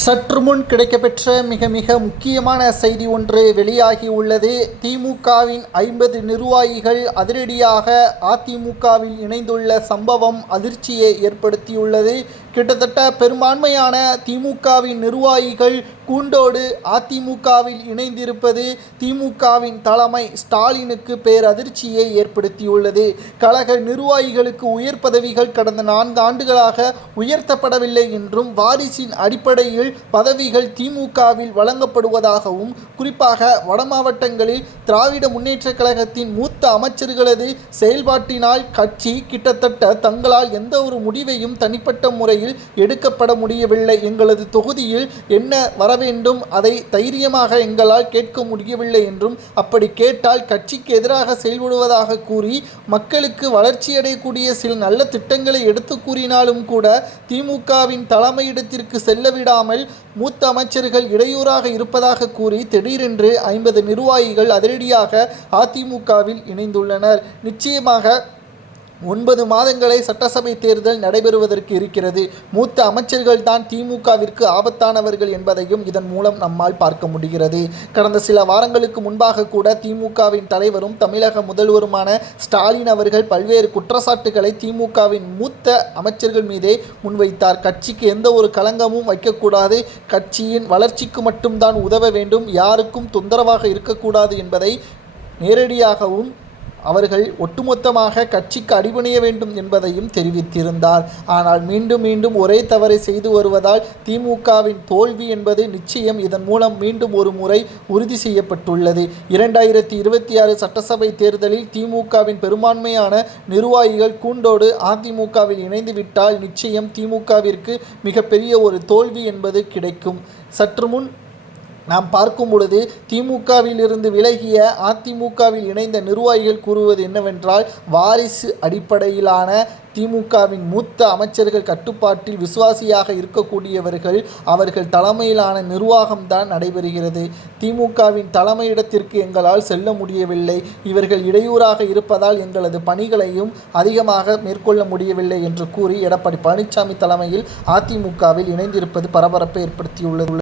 சற்று முன் கிடைக்கப்பெற்ற மிக மிக முக்கியமான செய்தி ஒன்று வெளியாகி உள்ளது. திமுகவின் 50 நிர்வாகிகள் அதிரடியாக அதிமுகவில் இணைந்துள்ள சம்பவம் அதிர்ச்சியை ஏற்படுத்தியுள்ளது. கிட்டத்தட்ட பெரும்பான்மையான திமுகவின் நிர்வாகிகள் கூண்டோடு அதிமுகவில் இணைந்திருப்பது திமுகவின் தலைமை ஸ்டாலினுக்கு பேரதிர்ச்சியை ஏற்படுத்தியுள்ளது. கழக நிர்வாகிகளுக்கு உயர் பதவிகள் கடந்த 4 ஆண்டுகளாக உயர்த்தப்படவில்லை என்றும், வாரிசின் அடிப்படையில் பதவிகள் திமுகவில் வழங்கப்படுவதாகவும், குறிப்பாக வடமாவட்டங்களில் திராவிட முன்னேற்றக் கழகத்தின் மூத்த அமைச்சர்களது செயல்பாட்டினால் கட்சி கிட்டத்தட்ட தங்களால் எந்த ஒரு முடிவையும் தனிப்பட்ட முறையில் எடுக்கப்பட முடியவில்லை. எங்களது தொகுதியில் என்ன வர வேண்டும் அதை தைரியமாக எங்களால் கேட்க முடியவில்லை என்றும், அப்படி கேட்டால் கட்சிக்கு எதிராக செயல்படுவதாக கூறி மக்களுக்கு வளர்ச்சியடையக்கூடிய சில நல்ல திட்டங்களை எடுத்து கூறினாலும் கூட திமுகவின் தலைமையிடத்திற்கு செல்ல விடாமல் மூத்த அமைச்சர்கள் இடையூறாக இருப்பதாக கூறி திடீரென்று 50 நிர்வாகிகள் அதிரடியாக அதிமுகவில் இணைந்துள்ளனர். நிச்சயமாக 9 மாதங்களை சட்டசபை தேர்தல் நடைபெறுவதற்கு இருக்கிறது. மூத்த அமைச்சர்கள் தான் திமுகவிற்கு ஆபத்தானவர்கள் என்பதையும் இதன் மூலம் நம்மால் பார்க்க முடிகிறது. கடந்த சில வாரங்களுக்கு முன்பாக கூட திமுகவின் தலைவரும் தமிழக முதல்வருமான ஸ்டாலின் அவர்கள் பல்வேறு குற்றச்சாட்டுகளை திமுகவின் மூத்த அமைச்சர்கள் மீதே முன்வைத்தார். கட்சிக்கு எந்த ஒரு களங்கமும் வைக்கக்கூடாது, கட்சியின் வளர்ச்சிக்கு மட்டும்தான் உதவ வேண்டும், யாருக்கும் தொந்தரவாக இருக்கக்கூடாது என்பதை நேரடியாகவும் அவர்கள் ஒட்டுமொத்தமாக கட்சிக்கு அடிபணிய வேண்டும் என்பதையும் தெரிவித்திருந்தார். ஆனால் மீண்டும் மீண்டும் ஒரே தவறை செய்து வருவதால் திமுகவின் தோல்வி என்பது நிச்சயம். இதன் மூலம் மீண்டும் ஒரு முறை உறுதி செய்யப்பட்டுள்ளது. 2026 சட்டசபை தேர்தலில் திமுகவின் பெரும்பான்மையான நிர்வாகிகள் கூண்டோடு அதிமுகவில் இணைந்துவிட்டால் நிச்சயம் திமுகவிற்கு மிகப்பெரிய ஒரு தோல்வி என்பது கிடைக்கும். சற்று முன் நாம் பார்க்கும் பொழுது திமுகவிலிருந்து விலகிய அதிமுகவில் இணைந்த நிர்வாகிகள் கூறுவது என்னவென்றால், வாரிசு அடிப்படையிலான திமுகவின் மூத்த அமைச்சர்கள் கட்டுப்பாட்டில் விசுவாசியாக இருக்கக்கூடியவர்கள், அவர்கள் தலைமையிலான நிர்வாகம்தான் நடைபெறுகிறது. திமுகவின் தலைமையிடத்திற்கு எங்களால் செல்ல முடியவில்லை, இவர்கள் இடையூறாக இருப்பதால் எங்களது பணிகளையும் அதிகமாக மேற்கொள்ள முடியவில்லை என்று கூறி எடப்பாடி பழனிசாமி தலைமையில் அதிமுகவில் இணைந்திருப்பது பரபரப்பை ஏற்படுத்தியுள்ளது.